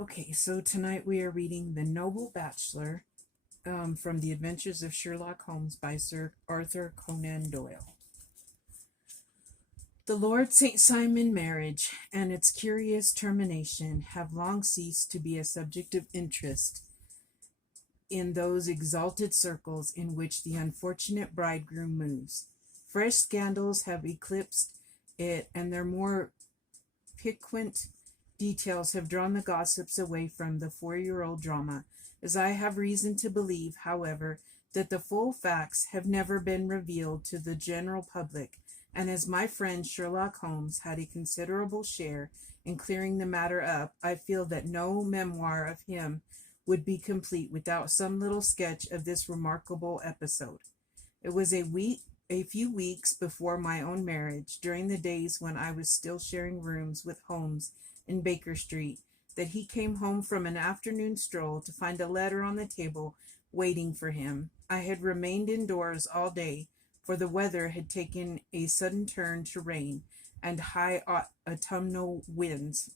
Okay, so tonight we are reading The Noble Bachelor from The Adventures of Sherlock Holmes by Sir Arthur Conan Doyle. The Lord St. Simon marriage and its curious termination have long ceased to be a subject of interest in those exalted circles in which the unfortunate bridegroom moves. Fresh scandals have eclipsed it, and their more piquant details have drawn the gossips away from the 4-year-old drama, as I have reason to believe, however, that the full facts have never been revealed to the general public, and as my friend Sherlock Holmes had a considerable share in clearing the matter up, I feel that no memoir of him would be complete without some little sketch of this remarkable episode. It was a few weeks before my own marriage, during the days when I was still sharing rooms with Holmes in Baker Street, that he came home from an afternoon stroll to find a letter on the table waiting for him. I had remained indoors all day, for the weather had taken a sudden turn to rain and high autumnal winds,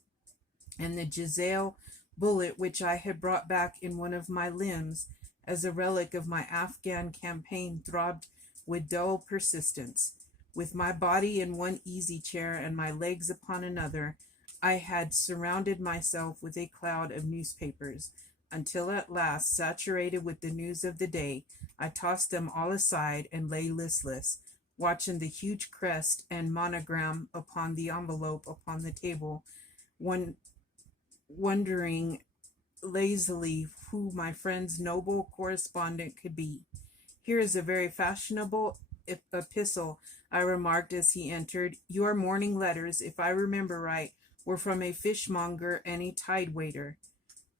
and the Giselle bullet which I had brought back in one of my limbs as a relic of my Afghan campaign throbbed with dull persistence. With my body in one easy chair and my legs upon another, I had surrounded myself with a cloud of newspapers, until at last, saturated with the news of the day, I tossed them all aside and lay listless, watching the huge crest and monogram upon the envelope upon the table, wondering lazily who my friend's noble correspondent could be. "Here is a very fashionable epistle," I remarked as he entered. "Your morning letters, if I remember right, were from a fishmonger and a tide waiter."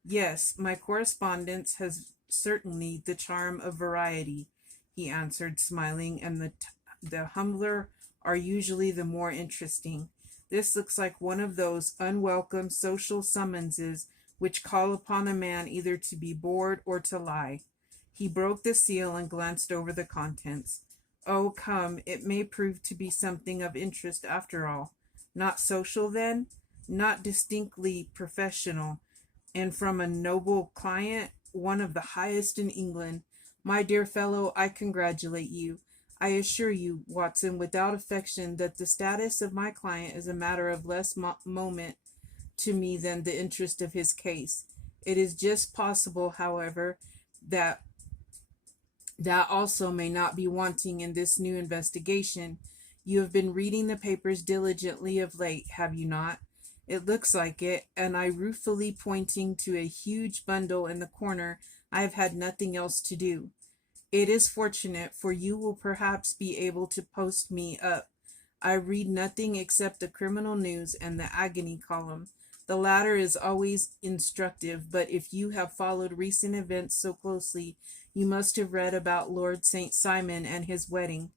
"Yes, my correspondence has certainly the charm of variety," he answered, smiling, "and the humbler are usually the more interesting. This looks like one of those unwelcome social summonses which call upon a man either to be bored or to lie." He broke the seal and glanced over the contents. "Oh, come, it may prove to be something of interest after all. Not social, then? Not distinctly professional, and from a noble client, one of the highest in England. My dear fellow, I congratulate you. I assure you, Watson, without affection, that the status of my client is a matter of less moment to me than the interest of his case. It is just possible, however, that also may not be wanting in this new investigation. You have been reading the papers diligently of late, have you not? It looks like it, and I ruefully pointing to a huge bundle in the corner, I have had nothing else to do. It is fortunate, for you will perhaps be able to post me up. I read nothing except the criminal news and the agony column. The latter is always instructive, but if you have followed recent events so closely, you must have read about Lord St. Simon and his wedding.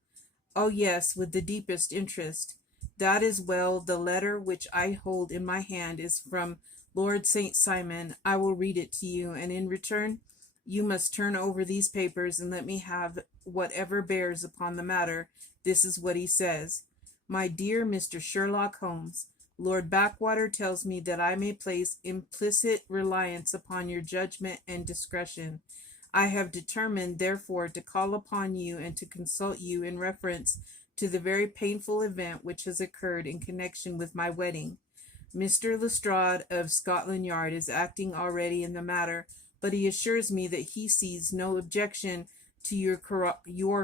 Oh yes, with the deepest interest. That is well. The letter which I hold in my hand is from Lord St. Simon. I will read it to you, and in return you must turn over these papers and let me have whatever bears upon the matter. This is what he says. "My dear Mr. Sherlock Holmes, Lord Backwater tells me that I may place implicit reliance upon your judgment and discretion. I have determined, therefore, to call upon you and to consult you in reference to the very painful event which has occurred in connection with my wedding. Mr. Lestrade of Scotland Yard is acting already in the matter, but he assures me that he sees no objection to your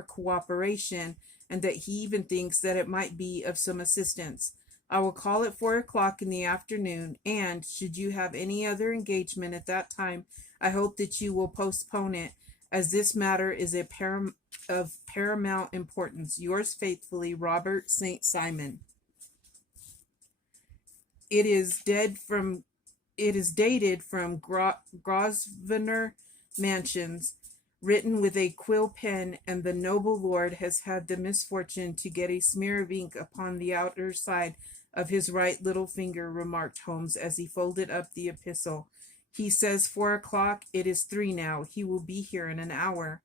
cooperation, and that he even thinks that it might be of some assistance. I will call at 4 o'clock in the afternoon, and, should you have any other engagement at that time, I hope that you will postpone it, as this matter is of paramount importance. Yours faithfully, Robert St. Simon." It is dated from Grosvenor Mansions, written with a quill pen, and the noble lord has had the misfortune to get a smear of ink upon the outer side of his right little finger, remarked Holmes as he folded up the epistle. "He says 4 o'clock. It is 3 now. He will be here in an hour.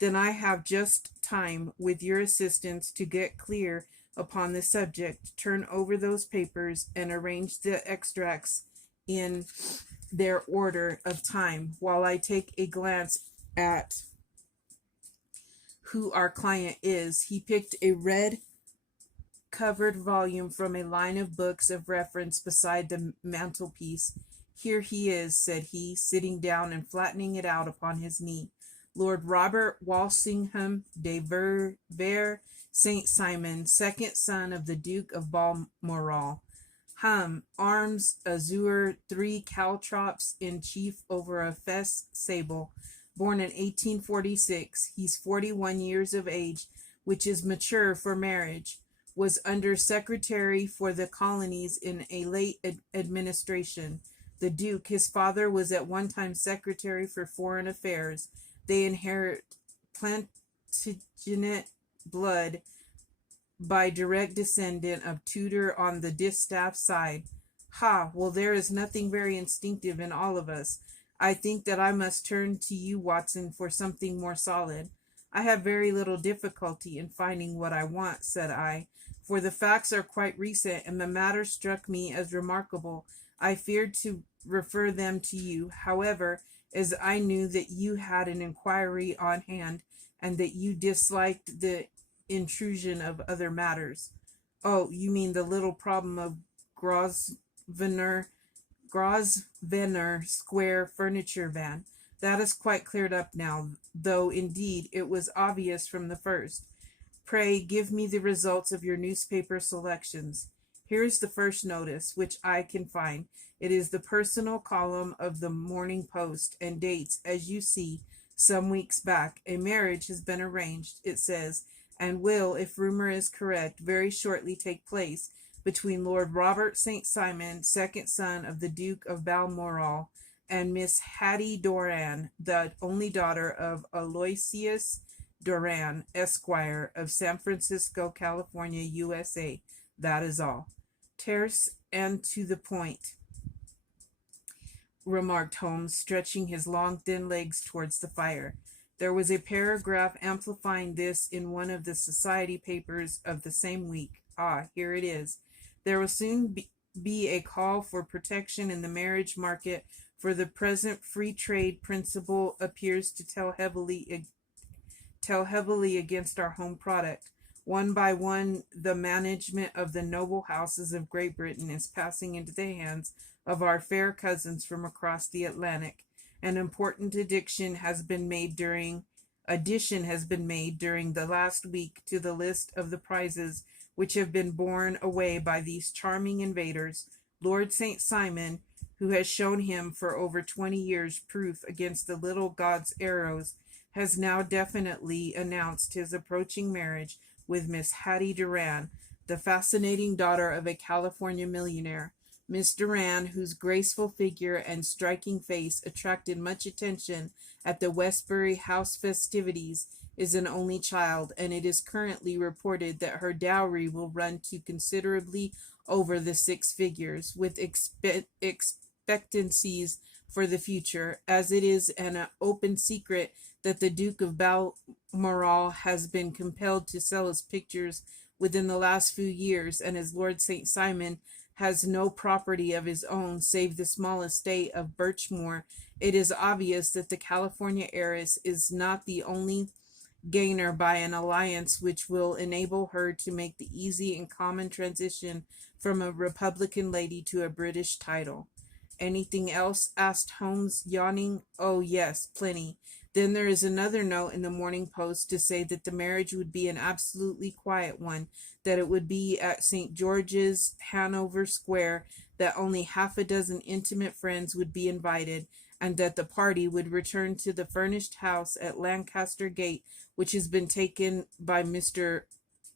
Then I have just time, with your assistance, to get clear upon the subject, turn over those papers, and arrange the extracts in their order of time while I take a glance at who our client is. He picked a red covered volume from a line of books of reference beside the mantelpiece. Here he is, said he, sitting down and flattening it out upon his knee. Lord Robert Walsingham de Vere St. Simon, second son of the Duke of Balmoral. Arms azure, 3 caltrops in chief over a fess sable. Born in 1846, he's 41 years of age, which is mature for marriage. Was under secretary for the colonies in a late administration. The Duke, his father, was at one time secretary for foreign affairs. They inherit Plantagenet blood by direct descendant of Tudor on the distaff side. Well, there is nothing very instinctive in all of us. I think that I must turn to you, Watson, for something more solid. I have very little difficulty in finding what I want, said I, for the facts are quite recent, and the matter struck me as remarkable. I feared to refer them to you, however, as I knew that you had an inquiry on hand, and that you disliked the intrusion of other matters. Oh, you mean the little problem of Grosvenor Square furniture van. That is quite cleared up now, though indeed it was obvious from the first. Pray give me the results of your newspaper selections. Here is the first notice, which I can find. It is the personal column of the Morning Post, and dates, as you see, some weeks back. A marriage has been arranged, it says, and will, if rumor is correct, very shortly take place between Lord Robert St. Simon, second son of the Duke of Balmoral, and Miss Hattie Doran, the only daughter of Aloysius Doran, Esquire, of San Francisco, California, USA. That is all. Terse and to the point, remarked Holmes, stretching his long, thin legs towards the fire. There was a paragraph amplifying this in one of the society papers of the same week. Here it is. There will soon be a call for protection in the marriage market, for the present free trade principle appears to tell heavily against our home product. One by one, the management of the noble houses of Great Britain is passing into the hands of our fair cousins from across the Atlantic. An important addition has been made during the last week to the list of the prizes which have been borne away by these charming invaders. Lord St. Simon, who has shown him for over 20 years proof against the little god's arrows, has now definitely announced his approaching marriage with Miss Hattie Doran, the fascinating daughter of a California millionaire. Miss Doran, whose graceful figure and striking face attracted much attention at the Westbury House festivities, is an only child, and it is currently reported that her dowry will run to considerably over the 6 figures, with expectancies for the future, as it is an open secret that the Duke of Balmoral has been compelled to sell his pictures within the last few years, and as Lord St. Simon has no property of his own save the small estate of Birchmoor, it is obvious that the California heiress is not the only gainer by an alliance which will enable her to make the easy and common transition from a Republican lady to a British title. Anything else? Asked Holmes, yawning. Oh, yes, plenty. Then there is another note in the Morning Post to say that the marriage would be an absolutely quiet one, that it would be at St. George's, Hanover Square, that only half a dozen intimate friends would be invited, and that the party would return to the furnished house at Lancaster Gate, which has been taken by Mr.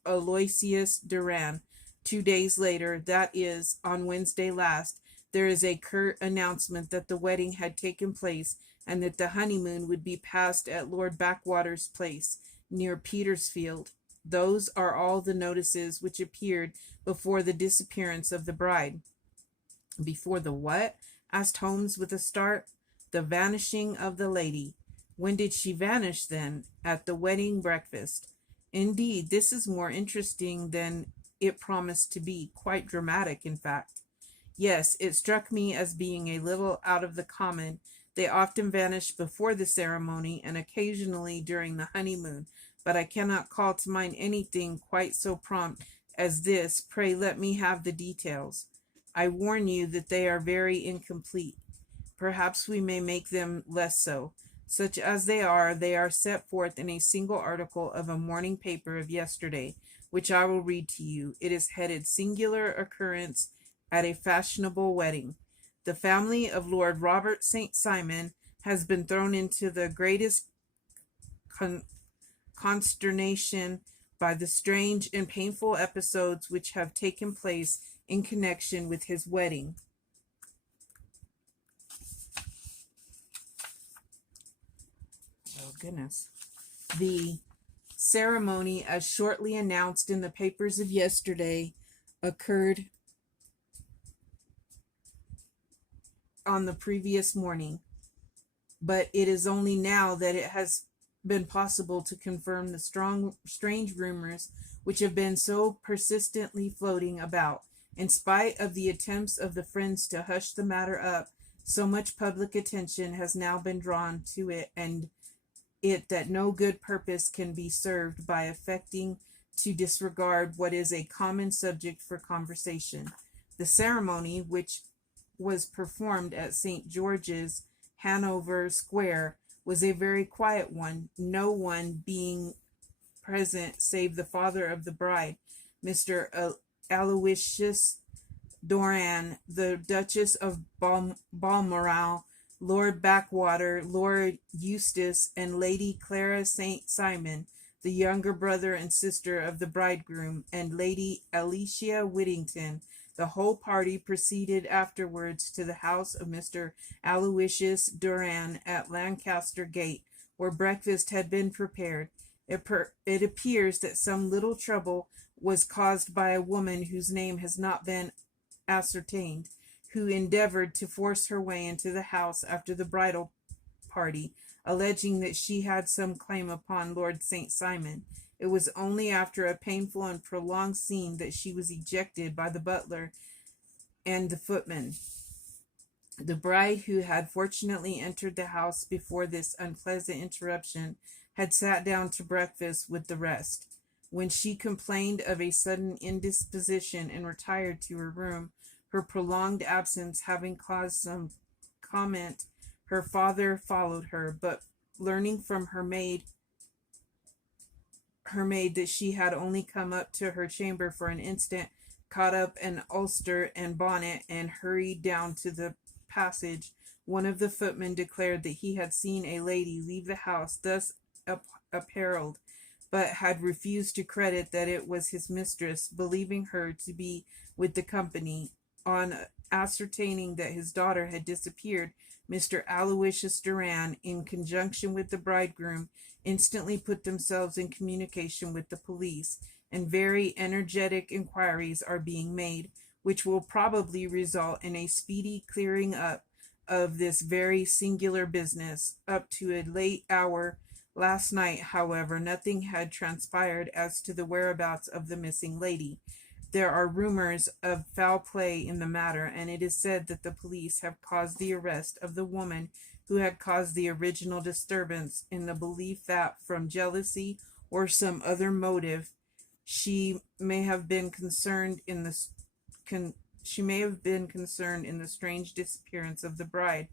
Aloysius Doran. 2 days later, that is, on Wednesday last, there is a curt announcement that the wedding had taken place, and that the honeymoon would be passed at Lord Backwater's place, near Petersfield. Those are all the notices which appeared before the disappearance of the bride. Before the what? Asked Holmes with a start. The vanishing of the lady. When did she vanish, then? At the wedding breakfast. Indeed, this is more interesting than it promised to be. Quite dramatic, in fact. Yes, it struck me as being a little out of the common. They often vanish before the ceremony and occasionally during the honeymoon, but I cannot call to mind anything quite so prompt as this. Pray let me have the details. I warn you that they are very incomplete. Perhaps we may make them less so. Such as they are set forth in a single article of a morning paper of yesterday, which I will read to you. It is headed Singular Occurrence at a Fashionable Wedding. The family of Lord Robert St. Simon has been thrown into the greatest con- consternation by the strange and painful episodes which have taken place in connection with his wedding. Oh, goodness. The ceremony, as shortly announced in the papers of yesterday, occurred on the previous morning, but it is only now that it has been possible to confirm the strange rumors which have been so persistently floating about. In spite of the attempts of the friends to hush the matter up, so much public attention has now been drawn to it and it that no good purpose can be served by affecting to disregard what is a common subject for conversation. The ceremony, which was performed at St. George's, Hanover Square, was a very quiet one, no one being present save the father of the bride, Mr. Aloysius Doran, the Duchess of Balmoral, Lord Backwater, Lord Eustace, and Lady Clara St. Simon, the younger brother and sister of the bridegroom, and Lady Alicia Whittington. The whole party proceeded afterwards to the house of Mr. Aloysius Doran at Lancaster Gate, where breakfast had been prepared. It appears that some little trouble was caused by a woman whose name has not been ascertained, who endeavored to force her way into the house after the bridal party, alleging that she had some claim upon Lord St. Simon. It was only after a painful and prolonged scene that she was ejected by the butler and the footman. The bride, who had fortunately entered the house before this unpleasant interruption, had sat down to breakfast with the rest. When she complained of a sudden indisposition and retired to her room, her prolonged absence having caused some comment, her father followed her, but learning from her maid that she had only come up to her chamber for an instant, caught up an ulster and bonnet and hurried down to the passage. One of the footmen declared that he had seen a lady leave the house thus apparelled, but had refused to credit that it was his mistress, believing her to be with the company. On ascertaining that his daughter had disappeared, Mr. Aloysius Doran, in conjunction with the bridegroom, instantly put themselves in communication with the police, and very energetic inquiries are being made, which will probably result in a speedy clearing up of this very singular business. Up to a late hour last night, however, nothing had transpired as to the whereabouts of the missing lady. There are rumors of foul play in the matter, and it is said that the police have caused the arrest of the woman who had caused the original disturbance, in the belief that, from jealousy or some other motive, she may have been concerned in the strange disappearance of the bride.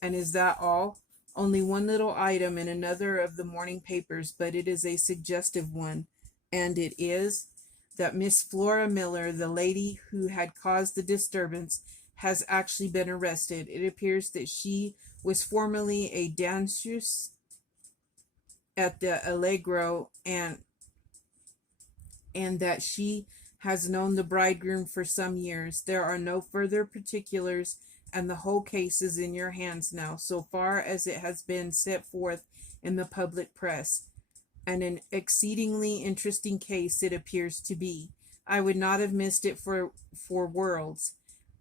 And is that all? Only one little item in another of the morning papers, but it is a suggestive one, and it is that Miss Flora Miller, the lady who had caused the disturbance, has actually been arrested. It appears that she was formerly a danseuse at the Allegro, and that she has known the bridegroom for some years. There are no further particulars, and the whole case is in your hands now, so far as it has been set forth in the public press. And an exceedingly interesting case it appears to be. I would not have missed it for worlds.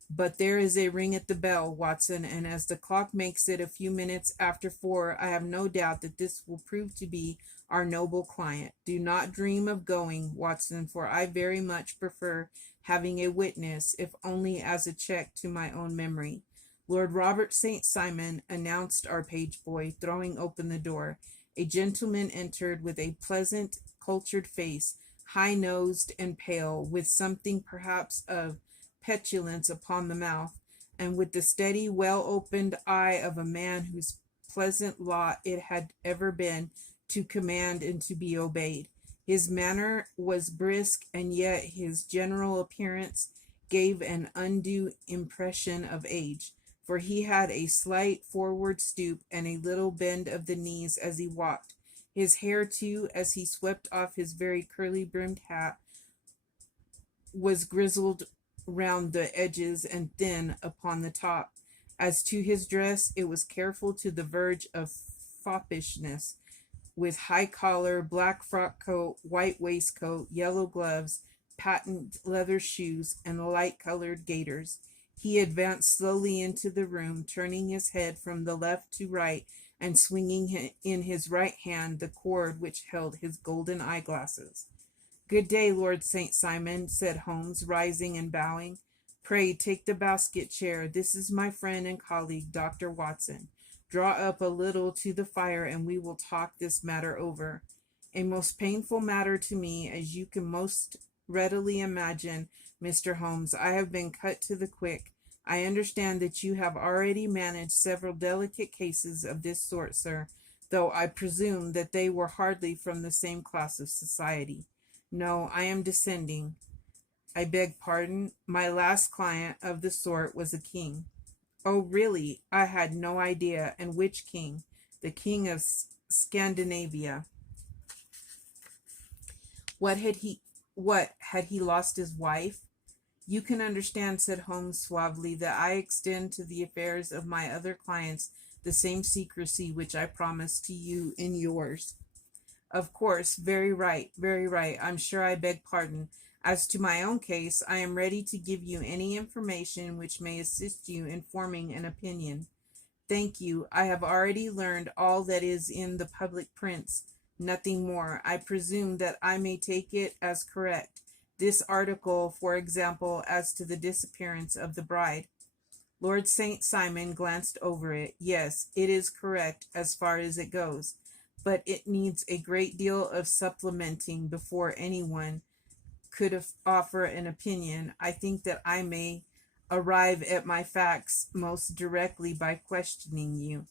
But there is a ring at the bell, Watson, and as the clock makes it a few minutes after 4, I have no doubt that this will prove to be our noble client. Do not dream of going, Watson, for I very much prefer having a witness, if only as a check to my own memory. Lord Robert St. Simon, announced our page boy, throwing open the door. A gentleman entered with a pleasant, cultured face, high-nosed and pale, with something perhaps of petulance upon the mouth, and with the steady, well-opened eye of a man whose pleasant lot it had ever been to command and to be obeyed. His manner was brisk, and yet his general appearance gave an undue impression of age, for he had a slight forward stoop and a little bend of the knees as he walked. His hair, too, as he swept off his very curly-brimmed hat, was grizzled round the edges and thin upon the top. As to his dress, it was careful to the verge of foppishness, with high collar, black frock coat, white waistcoat, yellow gloves, patent leather shoes, and light-colored gaiters. He advanced slowly into the room, turning his head from the left to right, and swinging in his right hand the cord which held his golden eyeglasses. "Good day, Lord St. Simon," said Holmes, rising and bowing. "Pray take the basket chair. This is my friend and colleague, Dr. Watson. Draw up a little to the fire, and we will talk this matter over. A most painful matter to me, as you can most readily imagine, Mr. Holmes. I have been cut to the quick. I understand that you have already managed several delicate cases of this sort, sir, though I presume that they were hardly from the same class of society. No, I am descending. I beg pardon. My last client of the sort was a king." "Oh, really? I had no idea. And which king?" "The king of Scandinavia." What, had he lost his wife?" "You can understand," said Holmes suavely, "that I extend to the affairs of my other clients the same secrecy which I promised to you in yours." "Of course. Very right, very right. I'm sure I beg pardon. As to my own case, I am ready to give you any information which may assist you in forming an opinion." "Thank you. I have already learned all that is in the public prints. Nothing more. I presume that I may take it as correct. This article, for example, as to the disappearance of the bride." Lord St. Simon glanced over it. "Yes, it is correct as far as it goes, but it needs a great deal of supplementing before anyone could offer an opinion. I think that I may arrive at my facts most directly by questioning you."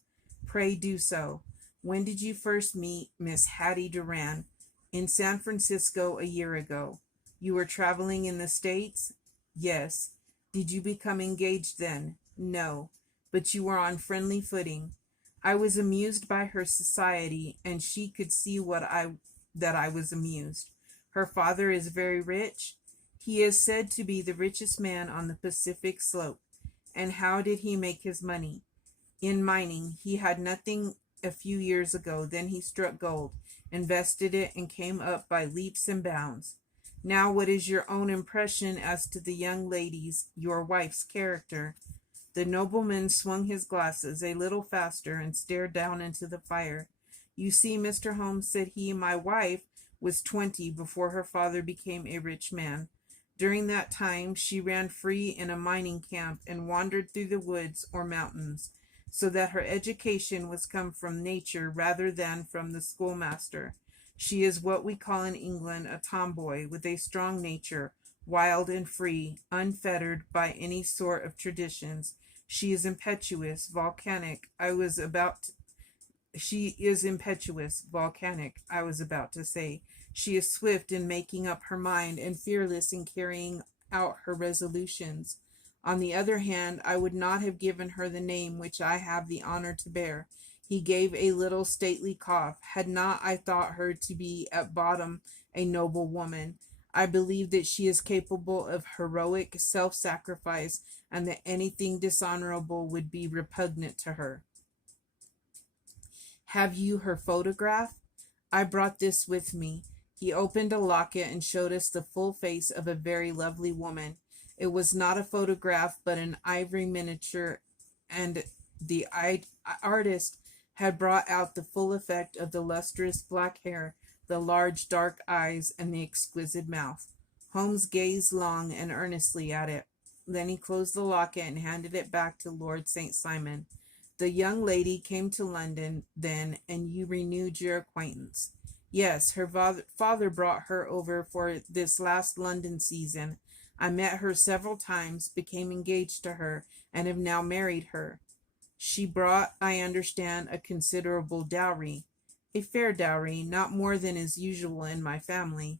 "Pray do so." "When did you first meet Miss Hattie Duran?" "In San Francisco a year ago." "You were traveling in the States?" "Yes." "Did you become engaged then?" "No." "But you were on friendly footing?" "I was amused by her society, and she could see that I was amused." "Her father is very rich?" "He is said to be the richest man on the Pacific slope." "And how did he make his money?" "In mining. He had nothing a few years ago. Then he struck gold, invested it, and came up by leaps and bounds." "Now, what is your own impression as to the young lady's, your wife's, character?" The nobleman swung his glasses a little faster and stared down into the fire. "You see, Mr. Holmes," said he, "my wife was 20 before her father became a rich man. During that time she ran free in a mining camp and wandered through the woods or mountains, so that her education was come from nature rather than from the schoolmaster. She is what we call in England a tomboy, with a strong nature, wild and free, unfettered by any sort of traditions. She is impetuous, volcanic. She is impetuous, volcanic, I was about to say. She is swift in making up her mind and fearless in carrying out her resolutions. On the other hand, I would not have given her the name which I have the honor to bear." He gave a little stately cough. "Had not I thought her to be at bottom a noble woman. I believe that she is capable of heroic self-sacrifice, and that anything dishonorable would be repugnant to her." "Have you her photograph?" "I brought this with me." He opened a locket and showed us the full face of a very lovely woman. It was not a photograph, but an ivory miniature, and the artist had brought out the full effect of the lustrous black hair, the large dark eyes, and the exquisite mouth. Holmes gazed long and earnestly at it. Then he closed the locket and handed it back to Lord St. Simon. The young lady came to London then, and you renewed your acquaintance. Yes, her father brought her over for this last London season. I met her several times, became engaged to her, and have now married her. She brought, I understand, a considerable dowry. A fair dowry, not more than is usual in my family.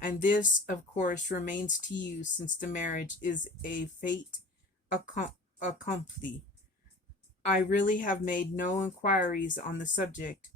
And this, of course, remains to you, since the marriage is a fait accompli. I really have made no inquiries on the subject.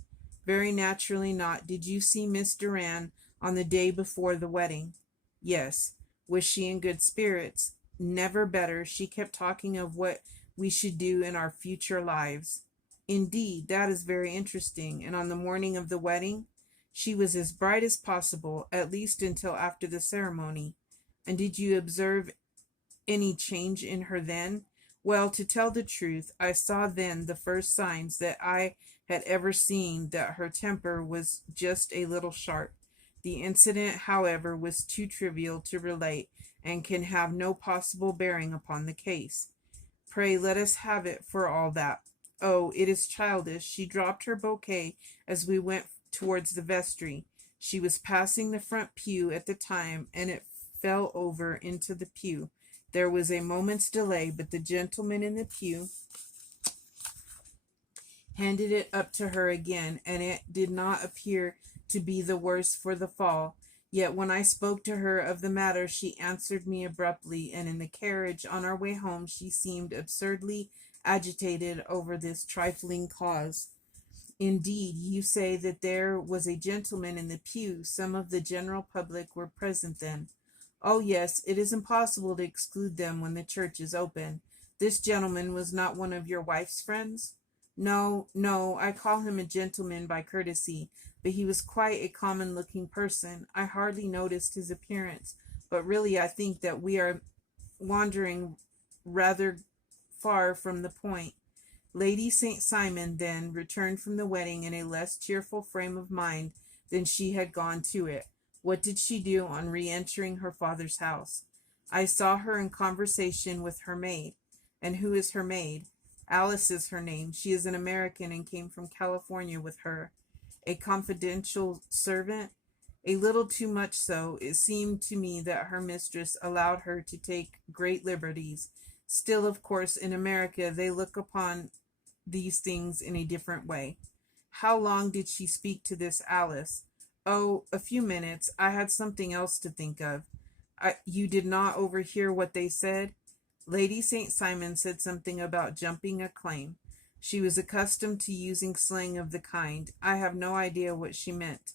Very naturally not. Did you see Miss Durand on the day before the wedding? Yes. Was she in good spirits? Never better. She kept talking of what we should do in our future lives. Indeed, that is very interesting. And on the morning of the wedding, she was as bright as possible, at least until after the ceremony. And did you observe any change in her then? Well, to tell the truth, I saw then the first signs that I had ever seen that her temper was just a little sharp. The incident, however, was too trivial to relate, and can have no possible bearing upon the case. Pray let us have it for all that. Oh, it is childish. She dropped her bouquet as we went towards the vestry. She was passing the front pew at the time, and it fell over into the pew. There was a moment's delay, but the gentleman in the pew handed it up to her again, and it did not appear to be the worse for the fall. Yet when I spoke to her of the matter, she answered me abruptly, and in the carriage on our way home she seemed absurdly agitated over this trifling cause. Indeed, you say that there was a gentleman in the pew. Some of the general public were present then. Oh, yes, it is impossible to exclude them when the church is open. This gentleman was not one of your wife's friends? No, no, I call him a gentleman by courtesy, but he was quite a common-looking person. I hardly noticed his appearance, but really I think that we are wandering rather far from the point. Lady St. Simon, then, returned from the wedding in a less cheerful frame of mind than she had gone to it. What did she do on re-entering her father's house? I saw her in conversation with her maid. And who is her maid? Alice is her name. She is an American and came from California with her. A confidential servant? A little too much so. It seemed to me that her mistress allowed her to take great liberties. Still, of course, in America they look upon these things in a different way. How long did she speak to this Alice? Oh, a few minutes. I had something else to think of. You did not overhear what they said? Lady St. Simon said something about jumping a claim. She was accustomed to using slang of the kind. I have no idea what she meant.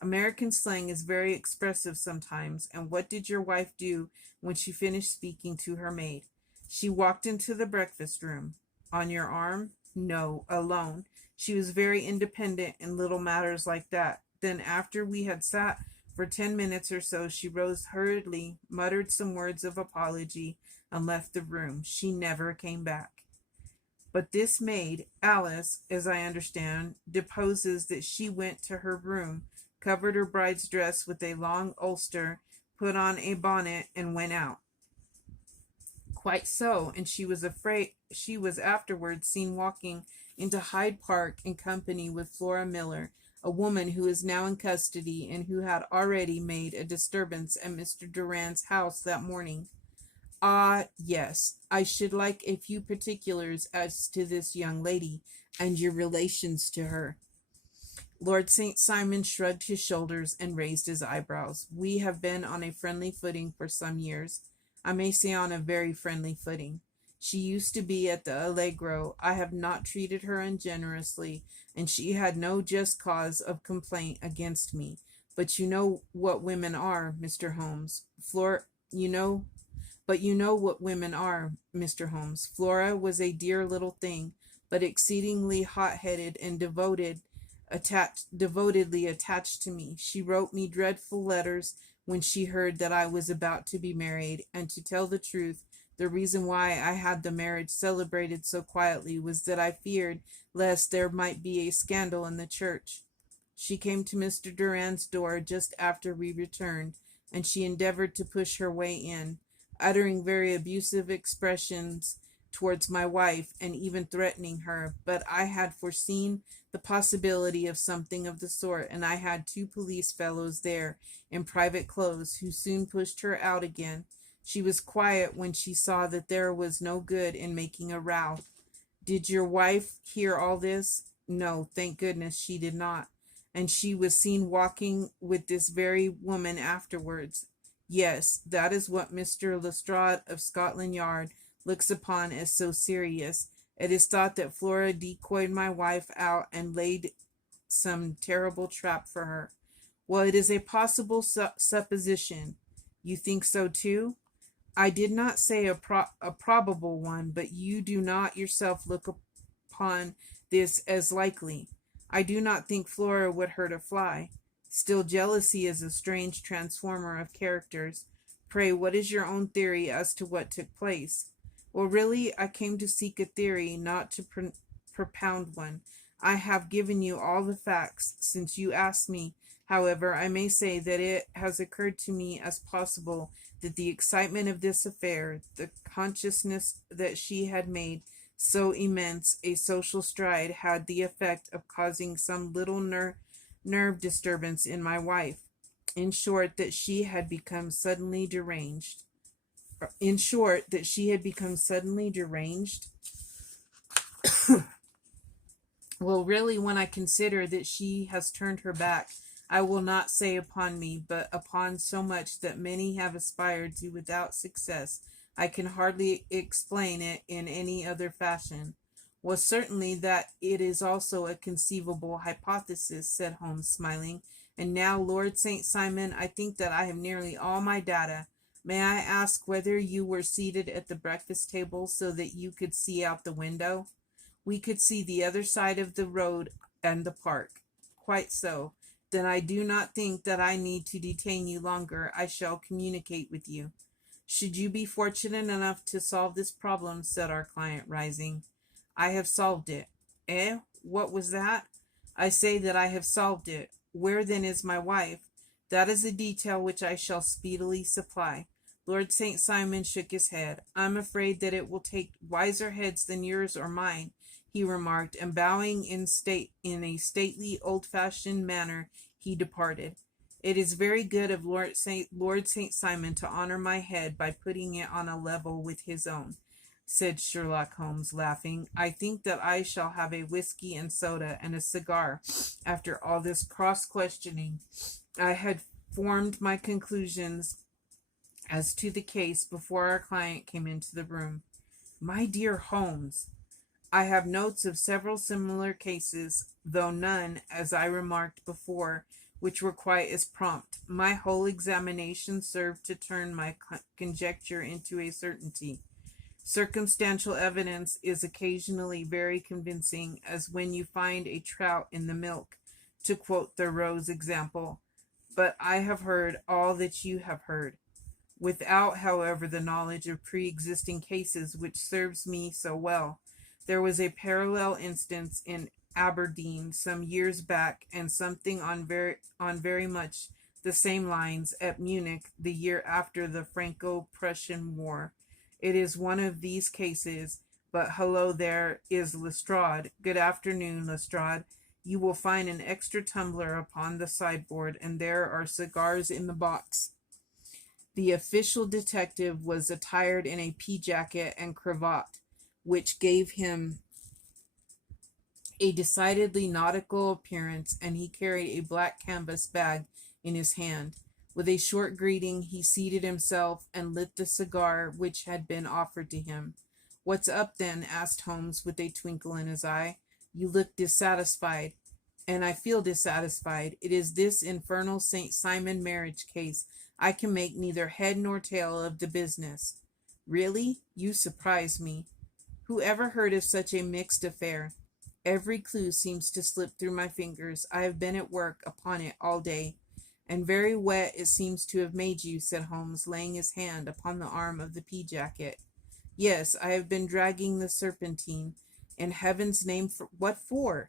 American slang is very expressive sometimes. And what did your wife do when she finished speaking to her maid? She walked into the breakfast room. On your arm? No, alone. She was very independent in little matters like that. Then after we had sat for 10 minutes or so, she rose hurriedly, muttered some words of apology, and left the room. She never came back. But this maid, Alice, as I understand, deposes that she went to her room, covered her bride's dress with a long ulster, put on a bonnet, and went out. Quite so, and she was afterwards seen walking into Hyde Park in company with Flora Miller, a woman who is now in custody and who had already made a disturbance at Mr. Durand's house that morning. Ah, yes, I should like a few particulars as to this young lady and your relations to her. Lord St. Simon shrugged his shoulders and raised his eyebrows. We have been on a friendly footing for some years. I may say on a very friendly footing. She used to be at the Allegro. I have not treated her ungenerously, and she had no just cause of complaint against me. But you know what women are, Mr. Holmes. You know what women are, Mr. Holmes. Flora was a dear little thing, but exceedingly hot-headed and devotedly attached to me. She wrote me dreadful letters when she heard that I was about to be married, and to tell the truth, the reason why I had the marriage celebrated so quietly was that I feared lest there might be a scandal in the church. She came to Mr. Durand's door just after we returned, and she endeavored to push her way in, uttering very abusive expressions towards my wife and even threatening her. But I had foreseen the possibility of something of the sort, and I had two police fellows there in private clothes who soon pushed her out again. She was quiet when she saw that there was no good in making a row. Did your wife hear all this? No, thank goodness she did not. And she was seen walking with this very woman afterwards. Yes, that is what Mr. Lestrade of Scotland Yard looks upon as so serious. It is thought that Flora decoyed my wife out and laid some terrible trap for her. Well, it is a possible supposition. You think so too? I did not say a probable one, but you do not yourself look upon this as likely. I do not think Flora would hurt a fly. Still, jealousy is a strange transformer of characters. Pray, what is your own theory as to what took place? Well, really, I came to seek a theory, not to propound one. I have given you all the facts. Since you asked me, however, I may say that it has occurred to me as possible that the excitement of this affair, the consciousness that she had made so immense a social stride, had the effect of causing some little nerve disturbance in my wife. In short, that she had become suddenly deranged. In short, that she had become suddenly deranged. Well, really, when I consider that she has turned her back, I will not say upon me, but upon so much that many have aspired to without success, I can hardly explain it in any other fashion. Well, certainly that it is also a conceivable hypothesis, said Holmes, smiling. And now, Lord St. Simon, I think that I have nearly all my data. May I ask whether you were seated at the breakfast table so that you could see out the window? We could see the other side of the road and the park. Quite so. Then I do not think that I need to detain you longer. I shall communicate with you. Should you be fortunate enough to solve this problem, said our client, rising. I have solved it. Eh? What was that? I say that I have solved it. Where then is my wife? That is a detail which I shall speedily supply. Lord St. Simon shook his head. I'm afraid that it will take wiser heads than yours or mine, he remarked, and bowing in a stately, old-fashioned manner, he departed. It is very good of Lord St. Simon to honor my head by putting it on a level with his own, said Sherlock Holmes, laughing. I think that I shall have a whiskey and soda and a cigar after all this cross-questioning. I had formed my conclusions as to the case before our client came into the room. My dear Holmes, I have notes of several similar cases, though none, as I remarked before, which were quite as prompt. My whole examination served to turn my conjecture into a certainty. Circumstantial evidence is occasionally very convincing, as when you find a trout in the milk, to quote Thoreau's example. But I have heard all that you have heard, without, however, the knowledge of pre-existing cases which serves me so well. There was a parallel instance in Aberdeen some years back, and something on very much the same lines at Munich the year after the Franco-Prussian War. It is one of these cases, but hello, there is Lestrade. Good afternoon, Lestrade. You will find an extra tumbler upon the sideboard, and there are cigars in the box. The official detective was attired in a pea-jacket and cravat, which gave him a decidedly nautical appearance, and he carried a black canvas bag in his hand. With a short greeting, he seated himself and lit the cigar which had been offered to him. What's up, then? Asked Holmes with a twinkle in his eye. You look dissatisfied. And I feel dissatisfied. It is this infernal St. Simon marriage case. I can make neither head nor tail of the business. Really? You surprise me. Who ever heard of such a mixed affair? Every clue seems to slip through my fingers. I have been at work upon it all day, and very wet it seems to have made you, said Holmes, laying his hand upon the arm of the pea-jacket. Yes, I have been dragging the Serpentine. In heaven's name, what for?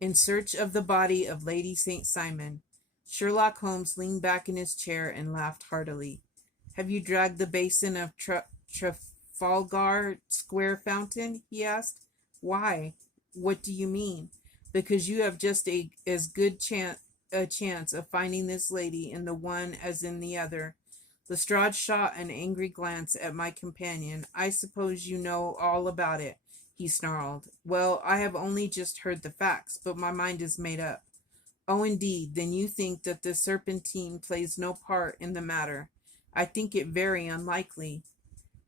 In search of the body of Lady St. Simon. Sherlock Holmes leaned back in his chair and laughed heartily. Have you dragged the basin of Trafalgar Square fountain? He asked. Why? What do you mean? Because you have just as good a chance of finding this lady in the one as in the other. Lestrade shot an angry glance at my companion. I suppose you know all about it, he snarled. Well, I have only just heard the facts, but my mind is made up. Oh, indeed, then you think that the Serpentine plays no part in the matter. I think it very unlikely.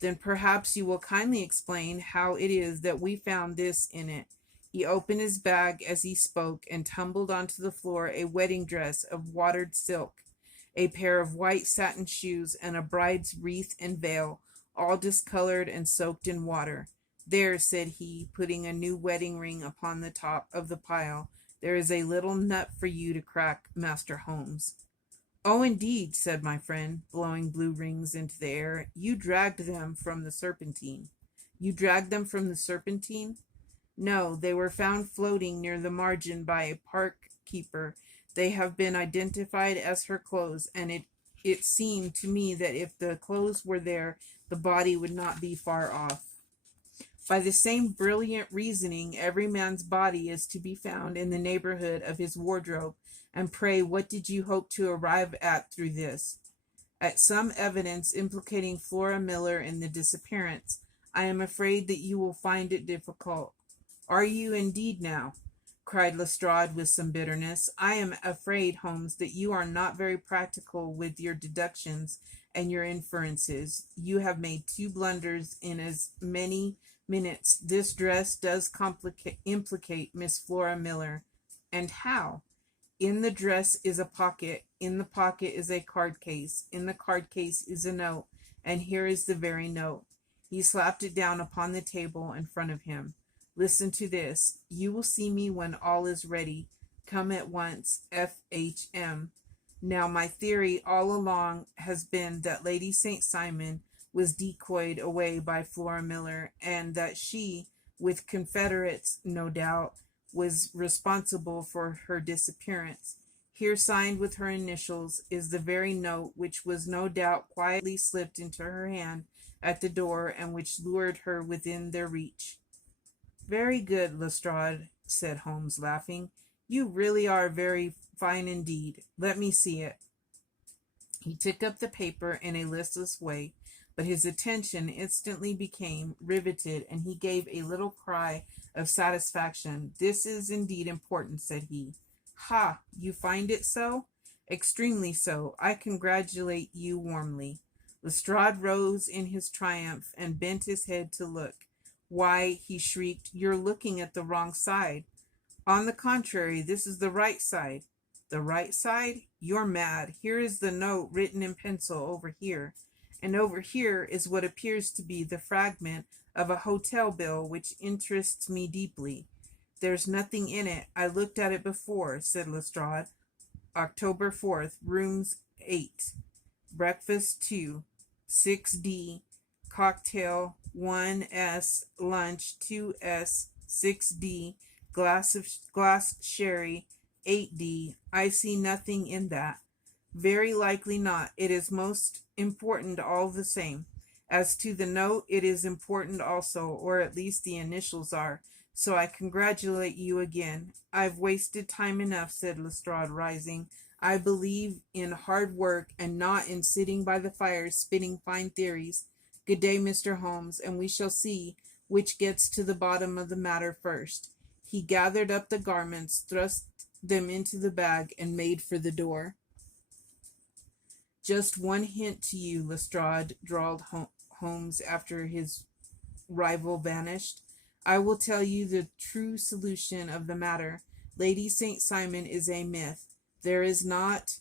Then perhaps you will kindly explain how it is that we found this in it. He opened his bag as he spoke and tumbled onto the floor a wedding dress of watered silk, a pair of white satin shoes, and a bride's wreath and veil, all discolored and soaked in water. There, said he, putting a new wedding ring upon the top of the pile, there is a little nut for you to crack, Master Holmes. Oh, indeed, said my friend, blowing blue rings into the air. You dragged them from the Serpentine. You dragged them from the Serpentine? No, they were found floating near the margin by a park keeper. They have been identified as her clothes, and it seemed to me that if the clothes were there, the body would not be far off. By the same brilliant reasoning, every man's body is to be found in the neighborhood of his wardrobe. And pray, what did you hope to arrive at through this? At some evidence implicating Flora Miller in the disappearance. I am afraid that you will find it difficult. Are you indeed now? Cried Lestrade with some bitterness. I am afraid, Holmes, that you are not very practical with your deductions and your inferences. You have made 2 blunders in as many minutes. This dress does implicate Miss Flora Miller. And how? In the dress is a pocket. In the pocket is a card case. In the card case is a note. And here is the very note. He slapped it down upon the table in front of him. Listen to this. You will see me when all is ready. Come at once. F.H.M. Now, my theory all along has been that Lady St. Simon was decoyed away by Flora Miller, and that she, with confederates, no doubt, was responsible for her disappearance. Here, signed with her initials, is the very note which was no doubt quietly slipped into her hand at the door and which lured her within their reach. Very good, Lestrade, said Holmes, laughing. You really are very fine indeed. Let me see it. He took up the paper in a listless way, but his attention instantly became riveted, and he gave a little cry of satisfaction. This is indeed important, said he. Ha! You find it so? Extremely so. I congratulate you warmly. Lestrade rose in his triumph and bent his head to look. Why, he shrieked, you're looking at the wrong side. On the contrary, this is the right side. The right side? You're mad. Here is the note written in pencil over here. And over here is what appears to be the fragment of a hotel bill which interests me deeply. There's nothing in it. I looked at it before, said Lestrade. October 4th, rooms 8. Breakfast 2. 6D. Cocktail 1S. Lunch 2S. 6D. Glass sherry 8D. I see nothing in that. Very likely not. It is most important all the same. As to the note, it is important also, or at least the initials are. So I congratulate you again. I've wasted time enough, said Lestrade, rising. I believe in hard work and not in sitting by the fire spinning fine theories. Good day, Mr. Holmes, and we shall see which gets to the bottom of the matter first. He gathered up the garments, thrust them into the bag, and made for the door. Just one hint to you, Lestrade, drawled Holmes after his rival vanished. I will tell you the true solution of the matter. Lady St. Simon is a myth. There is not,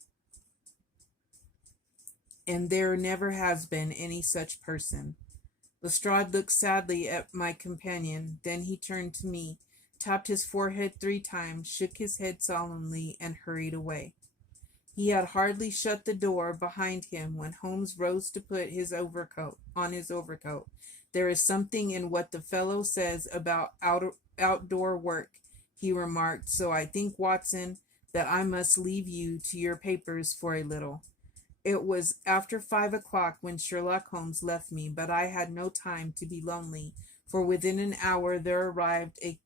and there never has been, any such person. Lestrade looked sadly at my companion. Then he turned to me, tapped his forehead 3 times, shook his head solemnly, and hurried away. He had hardly shut the door behind him when Holmes rose to put his overcoat on his overcoat. There is something in what the fellow says about outdoor work, he remarked, so I think, Watson, that I must leave you to your papers for a little. It was after 5 o'clock when Sherlock Holmes left me, but I had no time to be lonely, for within an hour there arrived a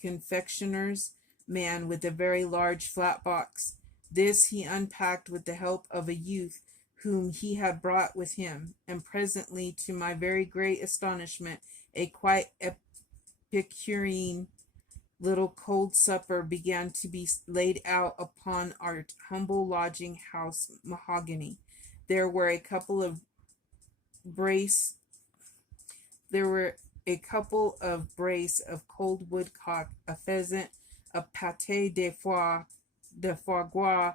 confectioner's man with a very large flat box. This he unpacked with the help of a youth whom he had brought with him, and presently, to my very great astonishment, a quite epicurean little cold supper began to be laid out upon our humble lodging house mahogany. There were a couple of brace there were a couple of brace of cold woodcock, a pheasant, a pâté de foie gras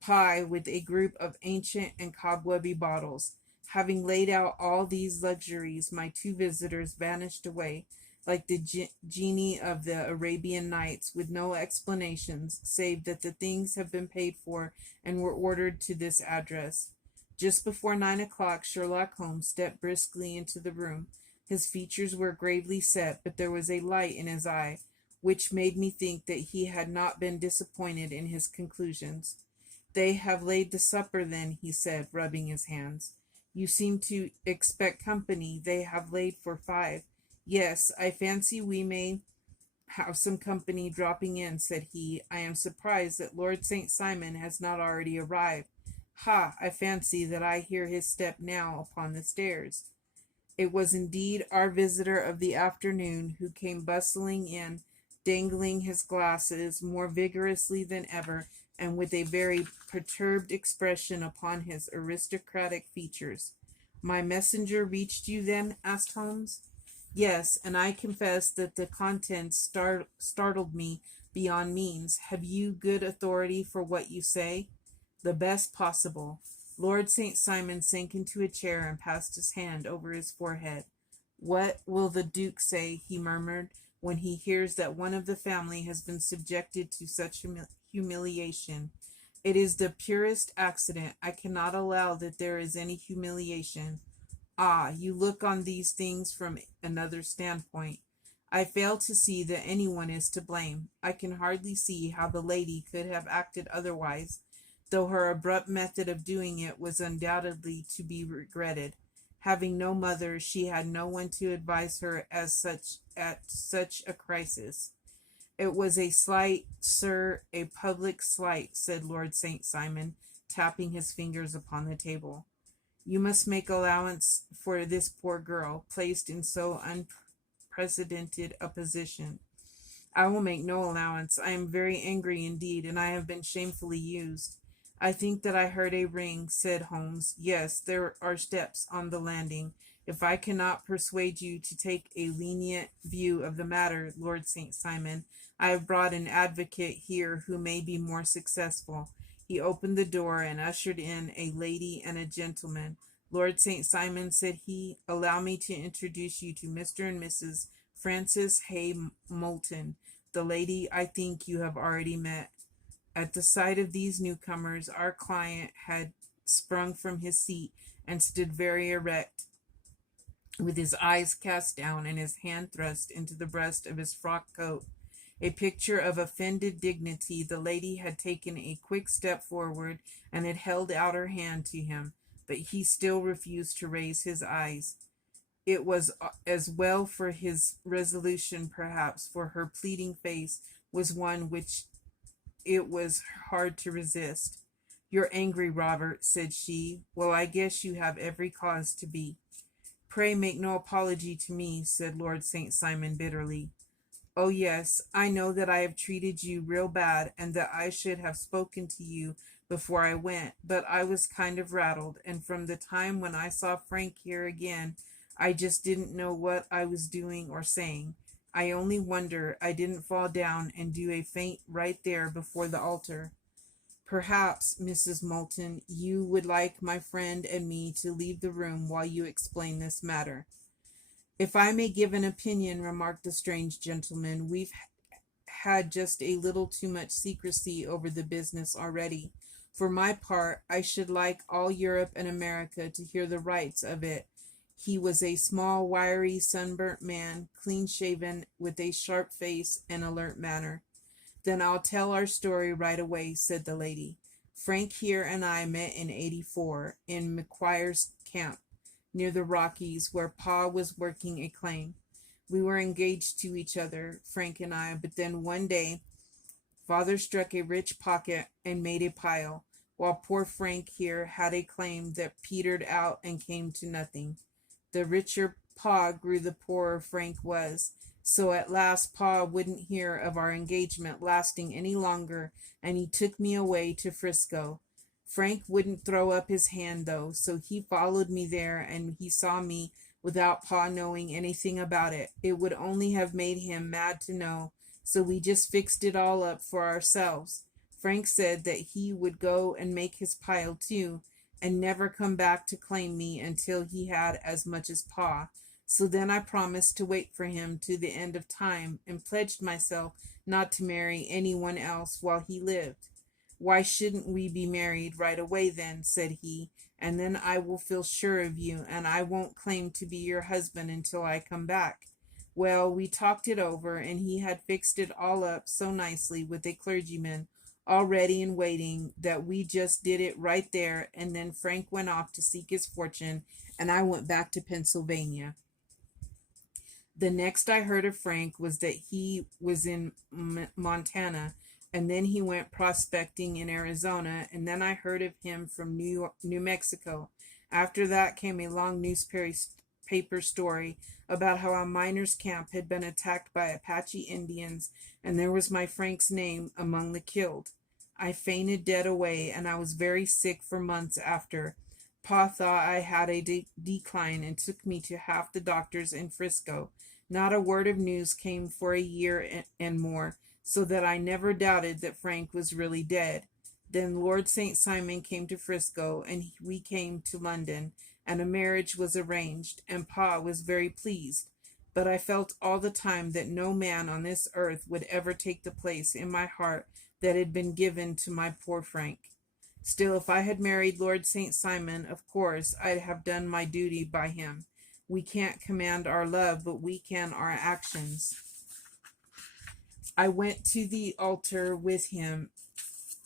pie with a group of ancient and cobwebby bottles. Having laid out all these luxuries, my two visitors vanished away, like the genie of the Arabian Nights, with no explanations, save that the things have been paid for and were ordered to this address. Just before 9 o'clock, Sherlock Holmes stepped briskly into the room. His features were gravely set, but there was a light in his eye, which made me think that he had not been disappointed in his conclusions. "They have laid the supper, then," he said, rubbing his hands. "You seem to expect company. They have laid for 5. Yes, I fancy we may have some company dropping in," said he. "I am surprised that Lord St. Simon has not already arrived. Ha! I fancy that I hear his step now upon the stairs." It was indeed our visitor of the afternoon who came bustling in, dangling his glasses more vigorously than ever, and with a very perturbed expression upon his aristocratic features. "My messenger reached you, then?" asked Holmes. "Yes, and I confess that the contents startled me beyond means. Have you good authority for what you say?" "The best possible." Lord St. Simon sank into a chair and passed his hand over his forehead. "What will the Duke say," he murmured, "when he hears that one of the family has been subjected to such humiliation? It is the purest accident. I cannot allow that there is any humiliation. Ah, you look on these things from another standpoint. I fail to see that anyone is to blame. I can hardly see how the lady could have acted otherwise, though her abrupt method of doing it was undoubtedly to be regretted. Having no mother, she had no one to advise her at such a crisis. "It was a slight, sir, a public slight," said Lord St. Simon, tapping his fingers upon the table. "You must make allowance for this poor girl, placed in so unprecedented a position." "I will make no allowance. I am very angry indeed, and I have been shamefully used." "I think that I heard a ring," said Holmes. "Yes, there are steps on the landing. If I cannot persuade you to take a lenient view of the matter, Lord St. Simon, I have brought an advocate here who may be more successful." He opened the door and ushered in a lady and a gentleman. "Lord St. Simon," said he, "allow me to introduce you to Mr. and Mrs. Francis Hay Moulton. The lady I think you have already met." At the sight of these newcomers, our client had sprung from his seat and stood very erect, with his eyes cast down and his hand thrust into the breast of his frock coat. A picture of offended dignity, the lady had taken a quick step forward and had held out her hand to him, but he still refused to raise his eyes. It was as well for his resolution, perhaps, for her pleading face was one which it was hard to resist. "You're angry, Robert," said she. "Well, I guess you have every cause to be." "Pray make no apology to me," said Lord St. Simon bitterly. "Oh, yes, I know that I have treated you real bad, and that I should have spoken to you before I went, but I was kind of rattled, and from the time when I saw Frank here again, I just didn't know what I was doing or saying. I only wonder I didn't fall down and do a faint right there before the altar. Perhaps, Mrs. Moulton, you would like my friend and me to leave the room while you explain this matter." "If I may give an opinion," remarked the strange gentleman, "we've had just a little too much secrecy over the business already. For my part, I should like all Europe and America to hear the rights of it. He was a small, wiry, sunburnt man, clean shaven, with a sharp face and alert manner. Then I'll tell our story right away, said the lady. Frank here and I met in '84 in McQuire's camp near the Rockies where Pa was working a claim. We were engaged to each other, Frank and I, but then one day Father struck a rich pocket and made a pile, while poor Frank here had a claim that petered out and came to nothing. The richer Pa grew the poorer Frank was, so at last Pa wouldn't hear of our engagement lasting any longer, and he took me away to Frisco. Frank wouldn't throw up his hand, though, so he followed me there, and he saw me without Pa knowing anything about it. It would only have made him mad to know, so we just fixed it all up for ourselves. Frank said that he would go and make his pile too, and never come back to claim me until he had as much as Pa. So then I promised to wait for him to the end of time, and pledged myself not to marry anyone else while he lived. Why shouldn't we be married right away then, said he, and then I will feel sure of you, and I won't claim to be your husband until I come back. Well, we talked it over, and he had fixed it all up so nicely with a clergyman all ready and waiting that we just did it right there, and then Frank went off to seek his fortune, and I went back to Pennsylvania. The next I heard of Frank was that he was in Montana, and then he went prospecting in Arizona, and then I heard of him from New Mexico. After that came a long newspaper story about how a miners' camp had been attacked by Apache Indians, and there was my Frank's name among the killed. I fainted dead away, and I was very sick for months after. Pa thought I had a decline and took me to half the doctors in Frisco. Not a word of news came for a year and more, so that I never doubted that Frank was really dead. Then Lord St. Simon came to Frisco, and we came to London, and a marriage was arranged, and Pa was very pleased. But I felt all the time that no man on this earth would ever take the place in my heart that had been given to my poor Frank. Still, if I had married Lord St. Simon, of course I'd have done my duty by him. We can't command our love, but we can our actions. I went to the altar with him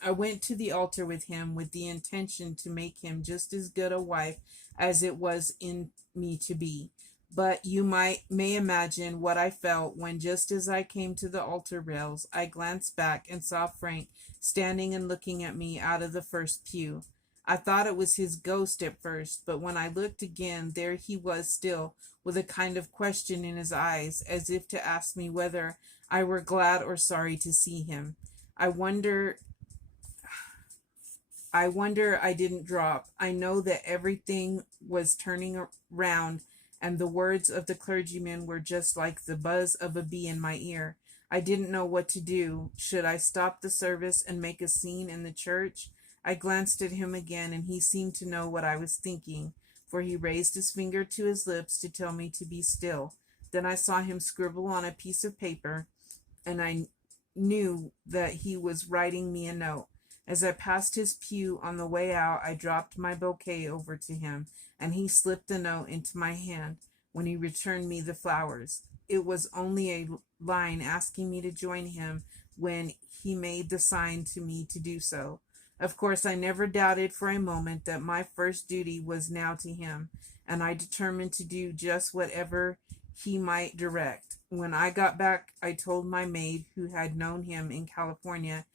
with the intention to make him just as good a wife as it was in me to be. But you may imagine what I felt when, just as I came to the altar rails, I glanced back and saw Frank standing and looking at me out of the first pew. I thought it was his ghost at first, but when I looked again, there he was still, with a kind of question in his eyes, as if to ask me whether I were glad or sorry to see him. I wonder I didn't drop. I know that everything was turning round, and the words of the clergyman were just like the buzz of a bee in my ear. I didn't know what to do. Should I stop the service and make a scene in the church? I glanced at him again, and he seemed to know what I was thinking, for he raised his finger to his lips to tell me to be still. Then I saw him scribble on a piece of paper, and I knew that he was writing me a note. As I passed his pew on the way out, I dropped my bouquet over to him, and he slipped the note into my hand when he returned me the flowers. It was only a line asking me to join him when he made the sign to me to do so. Of course, I never doubted for a moment that my first duty was now to him, and I determined to do just whatever he might direct. When I got back, I told my maid, who had known him in California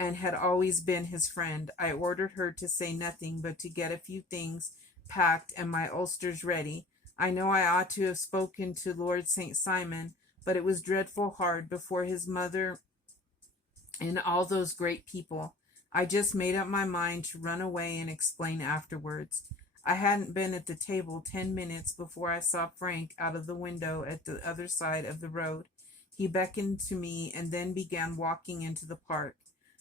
and had always been his friend. I ordered her to say nothing but to get a few things packed and my ulsters ready. I know I ought to have spoken to Lord St. Simon, but it was dreadful hard before his mother and all those great people. I just made up my mind to run away and explain afterwards. I hadn't been at the table 10 minutes before I saw Frank out of the window at the other side of the road. He beckoned to me and then began walking into the park.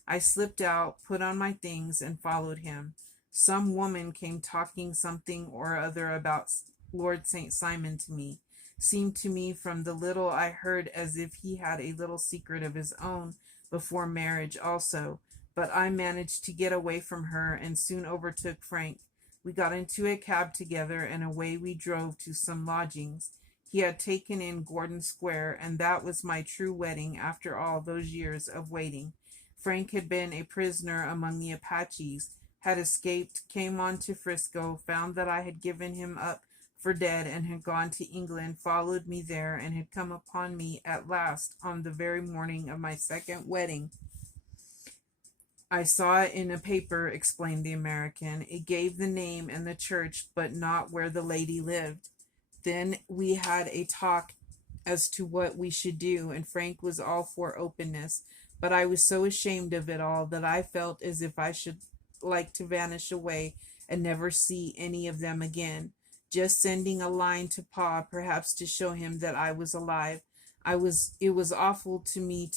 I slipped out, put on my things, and followed him. Some woman came talking something or other about Lord St. Simon to me. Seemed to me from the little I heard as if he had a little secret of his own before marriage also. but I managed to get away from her and soon overtook Frank. We got into a cab together and away we drove to some lodgings he had taken in Gordon Square, and that was my true wedding after all those years of waiting. Frank had been a prisoner among the Apaches, had escaped, came on to Frisco, found that I had given him up for dead and had gone to England, followed me there, and had come upon me at last on the very morning of my second wedding. I saw it in a paper, explained the American. It gave the name and the church, but not where the lady lived. Then we had a talk as to what we should do, and Frank was all for openness, but I was so ashamed of it all that I felt as if I should like to vanish away and never see any of them again, just sending a line to Pa, perhaps to show him that I was alive. It was awful to me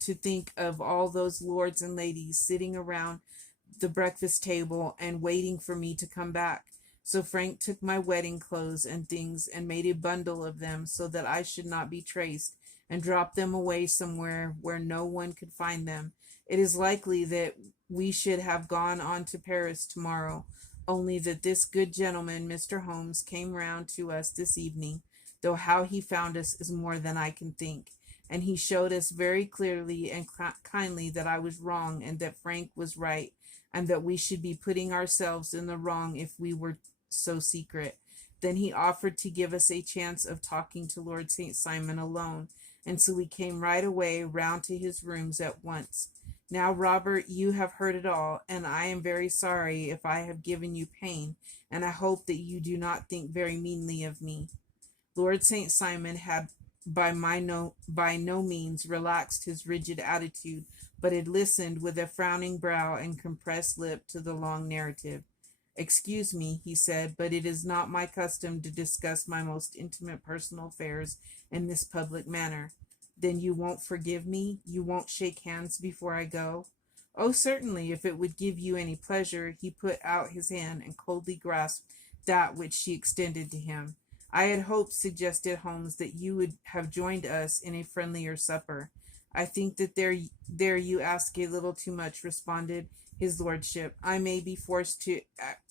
to think of all those lords and ladies sitting around the breakfast table and waiting for me to come back. So Frank took my wedding clothes and things and made a bundle of them so that I should not be traced, and dropped them away somewhere where no one could find them. It is likely that we should have gone on to Paris tomorrow, only that this good gentleman, Mr. Holmes, came round to us this evening, though how he found us is more than I can think. And he showed us very clearly and kindly that I was wrong and that Frank was right, and that we should be putting ourselves in the wrong if we were so secret. Then he offered to give us a chance of talking to Lord St. Simon alone, and so we came right away round to his rooms at once. Now, Robert, you have heard it all, and I am very sorry if I have given you pain, and I hope that you do not think very meanly of me. Lord St. Simon had by no means relaxed his rigid attitude, but had listened with a frowning brow and compressed lip to the long narrative. Excuse me, he said, but it is not my custom to discuss my most intimate personal affairs in this public manner. Then you won't forgive me? You won't shake hands before I go? Oh, certainly, if it would give you any pleasure. He put out his hand and coldly grasped that which she extended to him. I had hoped, suggested Holmes, that you would have joined us in a friendlier supper. I think that there you ask a little too much, responded his lordship. I may be forced to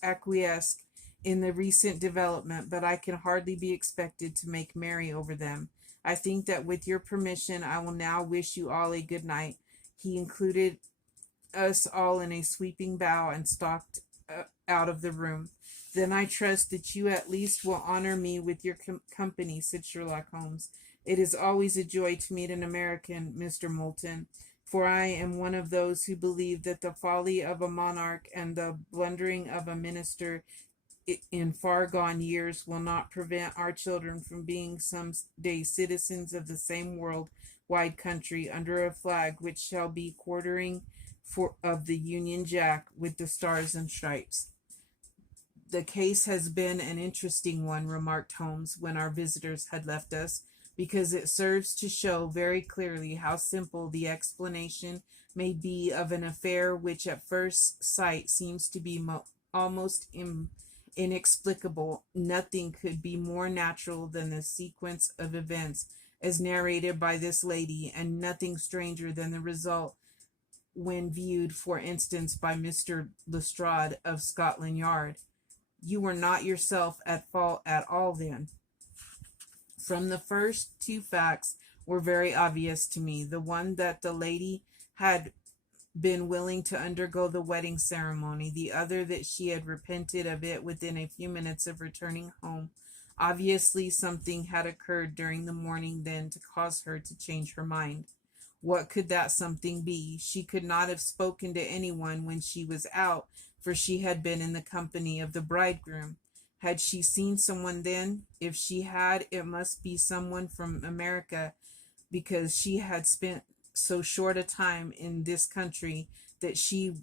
acquiesce in the recent development, but I can hardly be expected to make merry over them. I think that with your permission, I will now wish you all a good night. He included us all in a sweeping bow and stalked out of the room. Then I trust that you at least will honor me with your company, said Sherlock Holmes. It is always a joy to meet an American, Mr. Moulton, for I am one of those who believe that the folly of a monarch and the blundering of a minister in far gone years will not prevent our children from being some day citizens of the same world-wide country under a flag which shall be quartering of the Union Jack with the stars and stripes. The case has been an interesting one, remarked Holmes when our visitors had left us, because it serves to show very clearly how simple the explanation may be of an affair which at first sight seems to be almost inexplicable. Nothing could be more natural than the sequence of events as narrated by this lady, and nothing stranger than the result when viewed, for instance, by Mr. Lestrade of Scotland Yard. You were not yourself at fault at all, then? From the first, two facts were very obvious to me. The one that the lady had been willing to undergo the wedding ceremony, the other that she had repented of it within a few minutes of returning home. Obviously, something had occurred during the morning then to cause her to change her mind. What could that something be? She could not have spoken to anyone when she was out, for she had been in the company of the bridegroom. Had she seen someone then? If she had, it must be someone from America, because she had spent so short a time in this country that she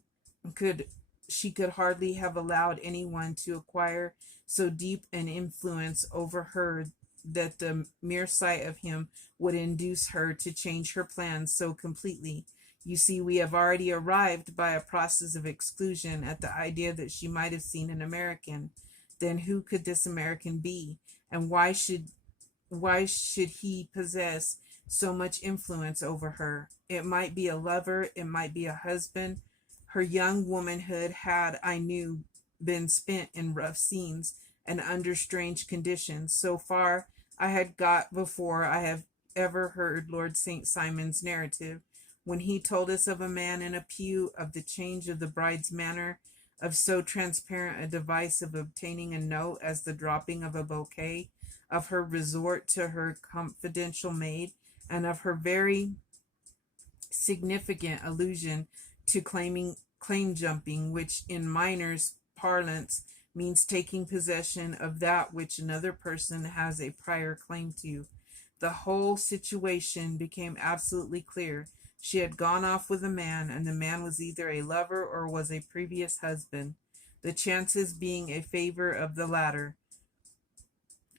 could hardly have allowed anyone to acquire so deep an influence over her that the mere sight of him would induce her to change her plans so completely. You see, we have already arrived by a process of exclusion at the idea that she might have seen an American. Then who could this American be, and why should he possess so much influence over her. It might be a lover, it might be a husband. Her young womanhood had, I knew, been spent in rough scenes and under strange conditions. So far I had got before I have ever heard Lord St. Simon's narrative, when he told us of a man in a pew, of the change of the bride's manner, of so transparent a device of obtaining a note as the dropping of a bouquet, of her resort to her confidential maid, and of her very significant allusion to claim jumping, which in miners' parlance means taking possession of that which another person has a prior claim to. The whole situation became absolutely clear. She had gone off with a man, and the man was either a lover or was a previous husband, the chances being a favor of the latter.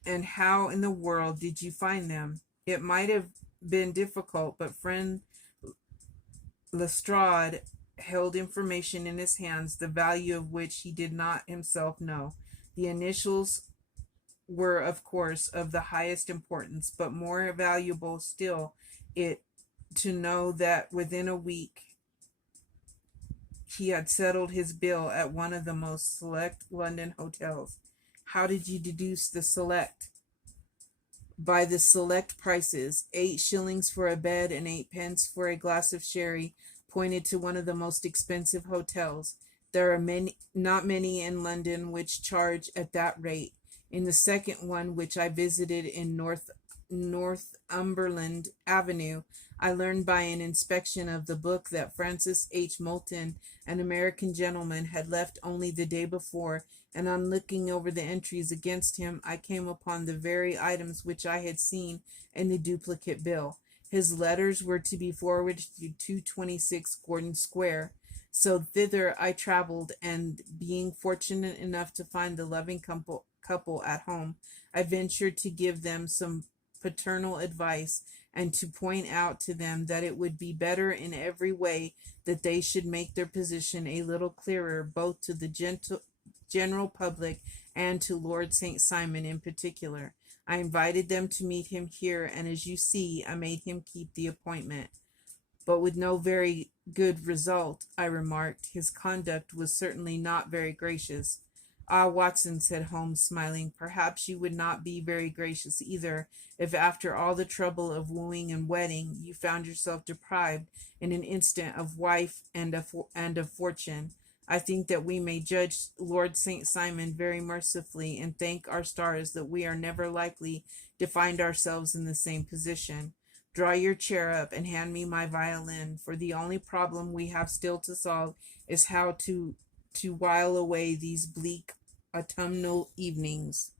And how in the world did you find them? It might have been difficult, but friend Lestrade held information in his hands, the value of which he did not himself know. The initials were, of course, of the highest importance, but more valuable still it to know that within a week he had settled his bill at one of the most select London hotels. How did you deduce the select? By the select prices, 8 shillings for a bed and 8 pence for a glass of sherry, pointed to one of the most expensive hotels. There are not many in London which charge at that rate. In the second one, which I visited in Northumberland Avenue, I learned by an inspection of the book that Francis H. Moulton, an American gentleman, had left only the day before, and on looking over the entries against him, I came upon the very items which I had seen in the duplicate bill. His letters were to be forwarded to 226 Gordon Square. So thither I traveled, and being fortunate enough to find the loving couple at home, I ventured to give them some paternal advice, and to point out to them that it would be better in every way that they should make their position a little clearer, both to the general public and to Lord St. Simon in particular. I invited them to meet him here, and as you see, I made him keep the appointment. But with no very good result, I remarked. His conduct was certainly not very gracious. Ah, Watson, said Holmes, smiling, perhaps you would not be very gracious either, if after all the trouble of wooing and wedding, you found yourself deprived in an instant of wife and of fortune. I think that we may judge Lord St. Simon very mercifully, and thank our stars that we are never likely to find ourselves in the same position. Draw your chair up and hand me my violin, for the only problem we have still to solve is how to while away these bleak autumnal evenings.